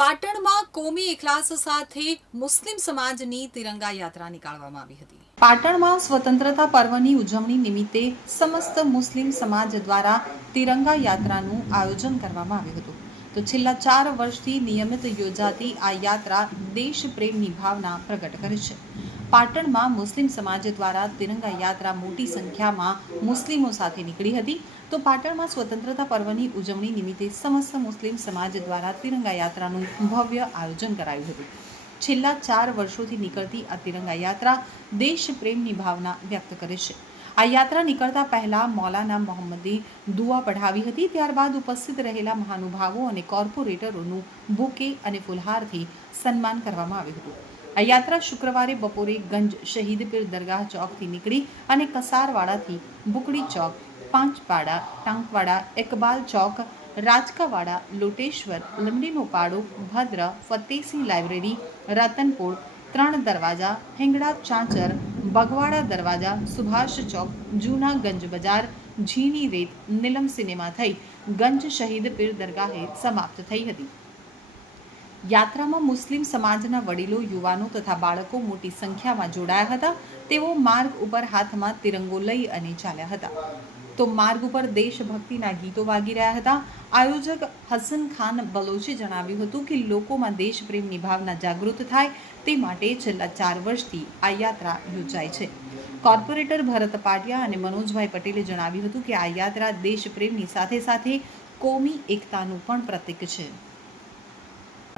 પાટણમાં કોમી એકલાસ સાથે મુસ્લિમ સમાજની તિરંગા યાત્રા નીકાળવામાં આવી હતી. પાટણમાં સ્વતંત્રતા પર્વની ઉજવણી નિમિત્તે સમસ્ત મુસ્લિમ સમાજ દ્વારા તિરંગા યાત્રાનું આયોજન કરવામાં આવ્યું હતું. તો છેલ્લા ચાર વર્ષથી નિયમિત યોજાતી આ યાત્રા દેશ પ્રેમની ભાવના પ્રગટ કરે છે. પાટણમાં મુસ્લિમ સમાજ દ્વારા તિરંગા યાત્રા મોટી સંખ્યામાં મુસ્લિમો સાથે નીકળી હતી. તો પાટણમાં સ્વતંત્રતા પર્વની ઉજવણી નિમિત્તે સમસ્ત મુસ્લિમ સમાજ દ્વારા તિરંગા યાત્રાનું ભવ્ય આયોજન કરાયું હતું. છેલ્લા ચાર વર્ષોથી નીકળતી આ તિરંગા યાત્રા દેશ પ્રેમની ભાવના વ્યક્ત કરે છે. આ યાત્રા નીકળતા પહેલા મૌલાના મોહમ્મદે દુઆ પઢાવી હતી. ત્યારબાદ ઉપસ્થિત રહેલા મહાનુભાવો અને કોર્પોરેટરોનું બુકે અને ફુલહારથી સન્માન કરવામાં આવ્યું હતું. આ યાત્રા શુક્રવારે બપોરે ગંજ શહીદ પીર દરગાહ ચોકથી નીકળી અને કસારવાડાથી બુકડી ચોક, પાંચપાડા, ટાંકવાડા, એકબાલ ચોક, રાજકાવાડા, લોટેશ્વર લીમડીનો પાડો, ભદ્ર ફતેસિંહ લાઇબ્રેરી, રતનપુર, ત્રણ દરવાજા, હેંગડા ચાંચર, બગવાડા દરવાજા, સુભાષ ચોક, જૂના ગંજ બજાર, ઝીણી રેત, નીલમ સિનેમા થઈ ગંજ શહીદ પીર દરગાહે સમાપ્ત થઈ હતી. યાત્રામાં મુસ્લિમ સમાજના વડીલો, યુવાનો તથા બાળકો મોટી સંખ્યામાં જોડાયા હતા. તેઓ માર્ગ ઉપર હાથમાં તિરંગો લઈ અને ચાલ્યા હતા. તો માર્ગ ઉપર દેશભક્તિના ગીતો વાગી રહ્યા હતા. આયોજક હસન ખાન બલોચે જણાવ્યું હતું કે લોકોમાં દેશપ્રેમની ભાવના જાગૃત થાય તે માટે છેલ્લા ચાર વર્ષથી આ યાત્રા યોજાય છે. કોર્પોરેટર ભરત પાટિયા અને મનોજભાઈ પટેલે જણાવ્યું હતું કે આ યાત્રા દેશપ્રેમની સાથે સાથે કોમી એકતાનું પણ પ્રતીક છે.